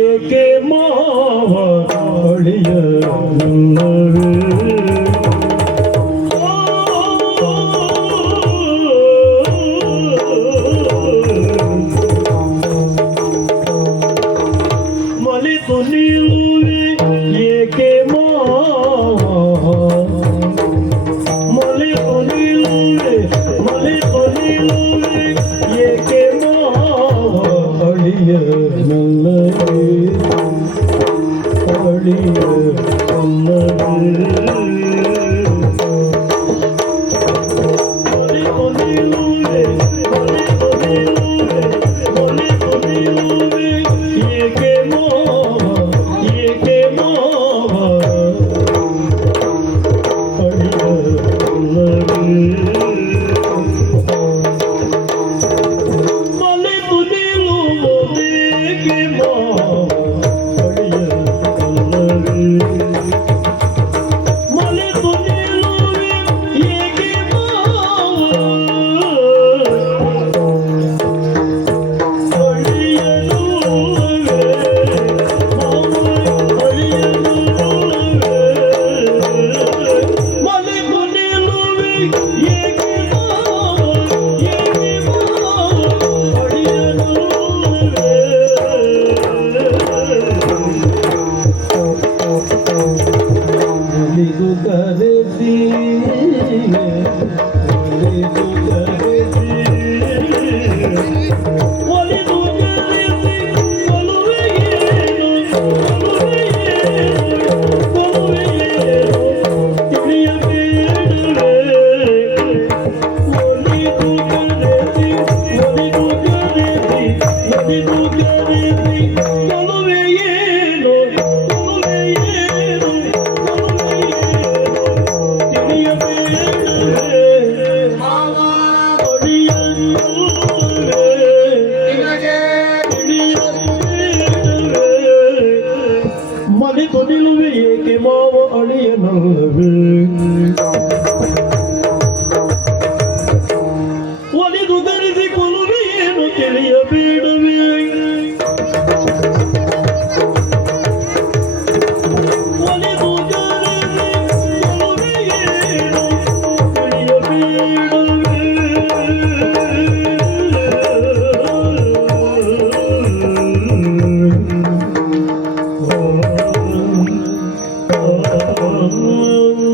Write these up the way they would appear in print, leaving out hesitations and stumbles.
ಏಕೆ ಮಾವ ಅಳಿಯ ನಲ್ಲವೇ ಮಲಿತು ನಿಲ್ಲುವೆ ಏಕೆ ಮಾವ ಮಲಿತು ನಿಲ್ಲುವೆ ಏಕೆ ಮಾವ ಅಳಿಯ ನಲ್ಲವೇ ಅಳಿಯ ನಲ್ಲವೇ ಮಲಿತು ನಿಲ್ಲುವೆ ಏಕೆ ಮಾವ ಅಳಿಯನಲ್ಲವೇ ಒಲಿದು ಧರಿಸಿಕೊಳ್ಳುವೆ ಏನು ತಿಳಿಯಬೇಡವೇ ಒಲಿದು ಧರಿಸಿಕೊಳ್ಳುವೆ ಏನು ತಿಳಿಯಬೇಡವೇ Oh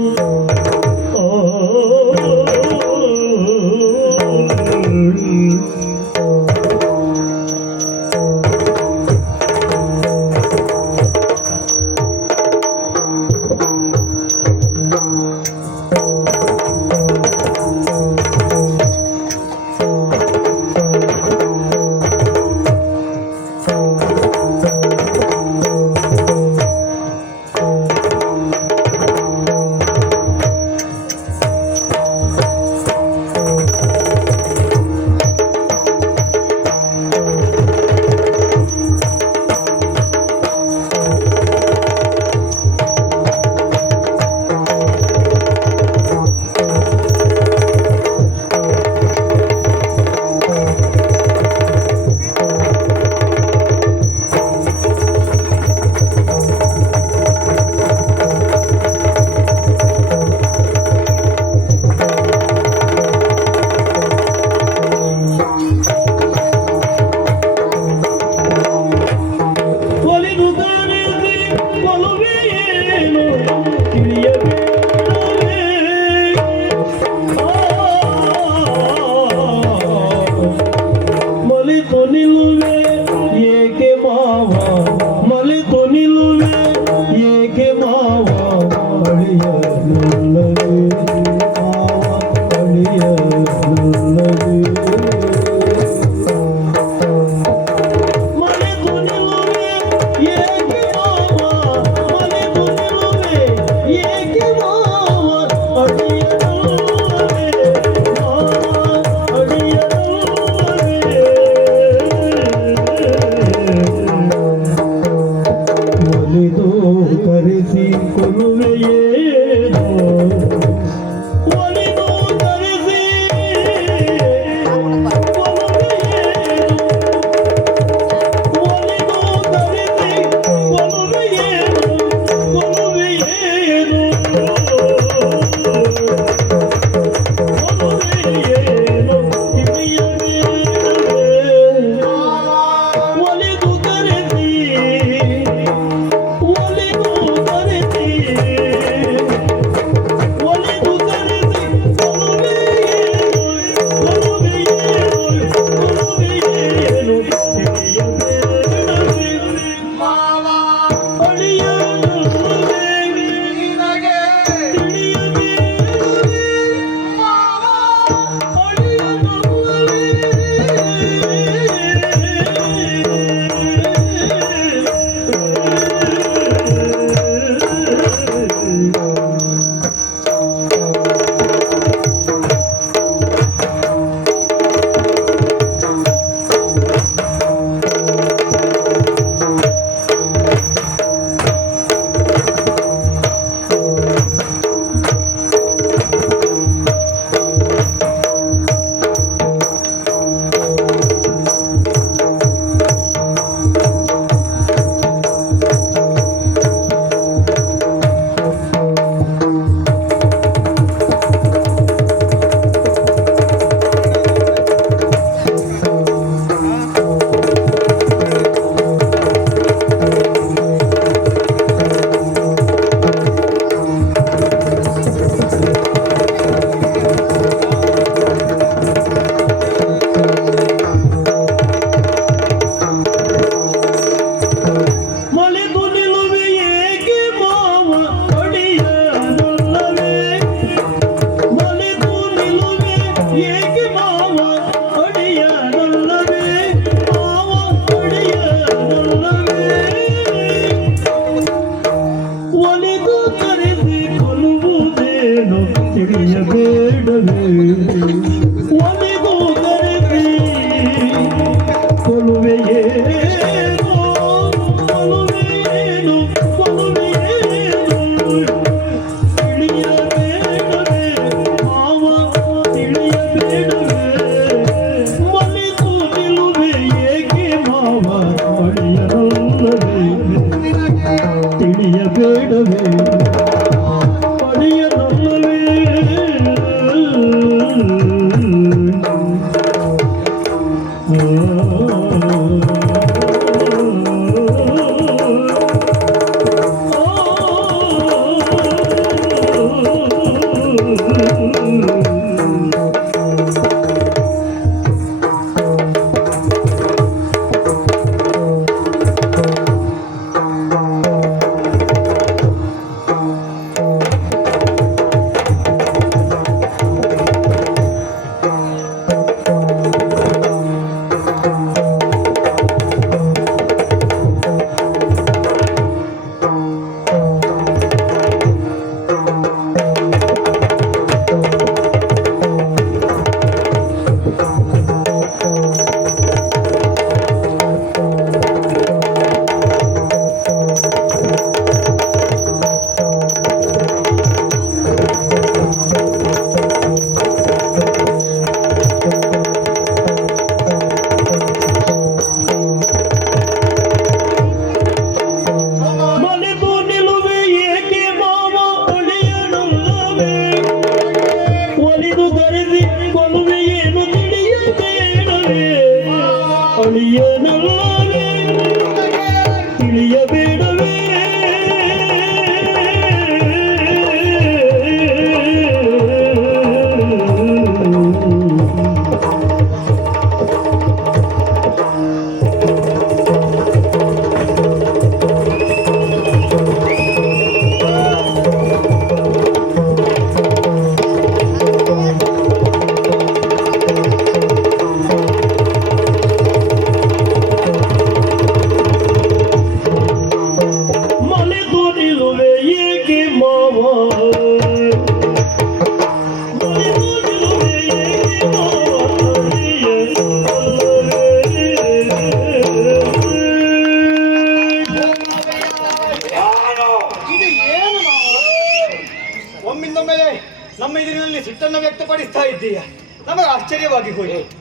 ಹೇಳಿದ್ದೀಯ, ನಮಗೆ ಆಶ್ಚರ್ಯವಾಗಿ ಹೋಯಿತು.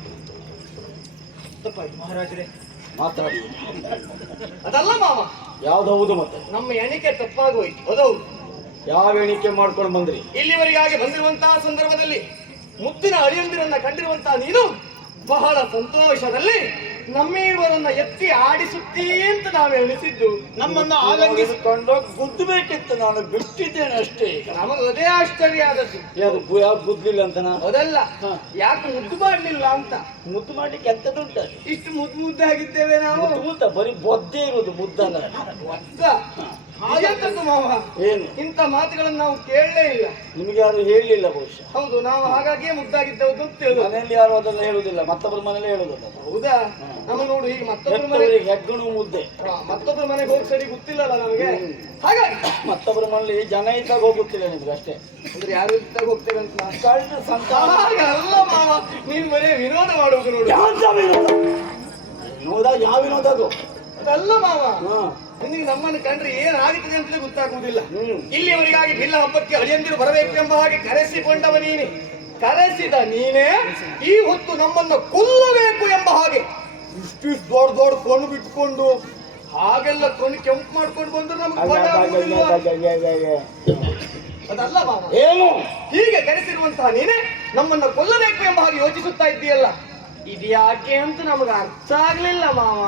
ತಪ್ಪಾಯ್ತು ಮಹಾರಾಜರೇ, ಮಾತಾಡಿ. ಅದಲ್ಲ ಮಾವ, ಯಾವ್ದು ಹೌದು ಮತ್ತೆ? ನಮ್ಮ ಎಣಿಕೆ ತಪ್ಪಾಗೋಯ್ತು. ಅದೌದು, ಯಾವ ಎಣಿಕೆ ಮಾಡ್ಕೊಂಡು ಬಂದ್ರಿ? ಇಲ್ಲಿವರೆಗಾಗಿ ಬಂದಿರುವಂತಹ ಸಂದರ್ಭದಲ್ಲಿ ಮುತ್ತಿನ ಅಳಿಯಂದಿರನ್ನ ಕಂಡಿರುವಂತಹ ನೀನು ಬಹಳ ಸಂತೋಷದಲ್ಲಿ ನಮ್ಮಿರುವರನ್ನ ಎತ್ತಿ ಆಡಿಸುತ್ತೀ ಅಂತ ನಾವು ಎಣಿಸಿದ್ದು. ನಮ್ಮನ್ನ ಆಲಂಗಿಸಿಕೊಂಡು ಗುದ್ದಬೇಕಿತ್ತು, ನಾನು ಬಿಟ್ಟಿದ್ದೇನೆ ಅಷ್ಟೇ. ನಮಗೆ ಅದೇ ಆಶ್ಚರ್ಯ ಆದದ್ದು. ಯಾವ್ದು ಗುದ್ಲಿಲ್ಲ ಅಂತನಾ? ಅದಲ್ಲ, ಯಾಕೆ ಮುದ್ದು ಮಾಡಲಿಲ್ಲ ಅಂತ. ಮುದ್ದು ಮಾಡ್ಲಿಕ್ಕೆ ಎಂತದುಂಟ? ಇಷ್ಟು ಮುದ್ದಾಗಿದ್ದೇವೆ ನಾವು. ಮುದ್ದ ಬರೀ ಬೊದ್ದೆ ಇರುವುದು, ಮುದ್ದಲ್ಲ. ಹಾಗೆಂತದ್ದು ಮಾವ, ಏನು ಇಂಥ ಮಾತುಗಳನ್ನು ನಾವು ಕೇಳಲೇ ಇಲ್ಲ. ನಿಮ್ಗೆ ಯಾರು ಹೇಳಲಿಲ್ಲ ಬಹುಶಃ. ಹೌದು, ನಾವು ಹಾಗಾಗಿಯೇ ಮುದ್ದಾಗಿದ್ದೆವು ಅಂತ ಹೇಳುದು. ಮನೆಯಲ್ಲಿ ಯಾರು ಅದೆಲ್ಲ ಹೇಳುದಿಲ್ಲ, ಮತ್ತೊಬ್ಬರ ಮನೇಲಿ ಹೇಳುದಿಲ್ಲ. ಹೌದಾ? ನಮ್ಮ ನೋಡು, ಈಗ ಮತ್ತೊಬ್ಬರ ಮನೆ ಹೆಗ್ಗಣು ಮುದ್ದೆ, ಮತ್ತೊಬ್ಬರ ಮನೆಗೆ ಹೋಗಿ ಸರಿ ಗೊತ್ತಿಲ್ಲಲ್ಲ ನಮಗೆ. ಹಾಗಾಗಿ ಮತ್ತೊಬ್ಬರ ಮನೇಲಿ ಜನ ಇದ್ದಾಗ ಹೋಗುತ್ತಿಲ್ಲ ನಿಮ್ಗೆ ಅಷ್ಟೇ. ಅಂದ್ರೆ ಯಾರು ಇದ್ದಾಗ ಹೋಗ್ತೇವೆ ಅಂತ ಅಲ್ಲ ಮಾವ, ನೀನ್ ಬರೀ ವಿನೋದ ಮಾಡುವುದು ನೋಡು. ವಿನೋದ? ಯಾವ ವಿನೋದ ಅದು? ಅದಲ್ಲ ಮಾವ, ನಿನಗೆ ನಮ್ಮನ್ನು ಕಂಡ್ರೆ ಏನಾಗುತ್ತದೆ ಅಂತಲೇ ಗೊತ್ತಾಗುವುದಿಲ್ಲ. ಇಲ್ಲಿಯವರೆಗಾಗಿ ಬಿಲ್ಲ ಹಬ್ಬಕ್ಕೆ ಅಳಿಯಂದಿರು ಬರಬೇಕು ಎಂಬ ಹಾಗೆ ಕರೆಸಿಕೊಂಡವ ನೀನೆ. ಕರೆಸಿದ ನೀನೇ ಈ ಹೊತ್ತು ನಮ್ಮನ್ನು ಕೊಲ್ಲಬೇಕು ಎಂಬ ಹಾಗೆ ಇಷ್ಟು ದೊಡ್ಡ ಕೊಂಡು ಬಿಟ್ಕೊಂಡು ಹಾಗೆಲ್ಲ ಕೊಂಡು ಕೆಂಪು ಮಾಡ್ಕೊಂಡು ಬಂದ್ರೆ ನಮ್ಗೆ ಅದಲ್ಲ ಮಾವ. ಏನು ಹೀಗೆ ಕರೆಸಿರುವಂತಹ ನೀನೇ ನಮ್ಮನ್ನು ಕೊಲ್ಲಬೇಕು ಎಂಬ ಹಾಗೆ ಯೋಚಿಸುತ್ತಾ ಇದ್ದೀಯಲ್ಲ, ಇದು ಯಾಕೆ ಅಂತ ನಮಗೆ ಅರ್ಥ ಆಗ್ಲಿಲ್ಲ ಮಾವ.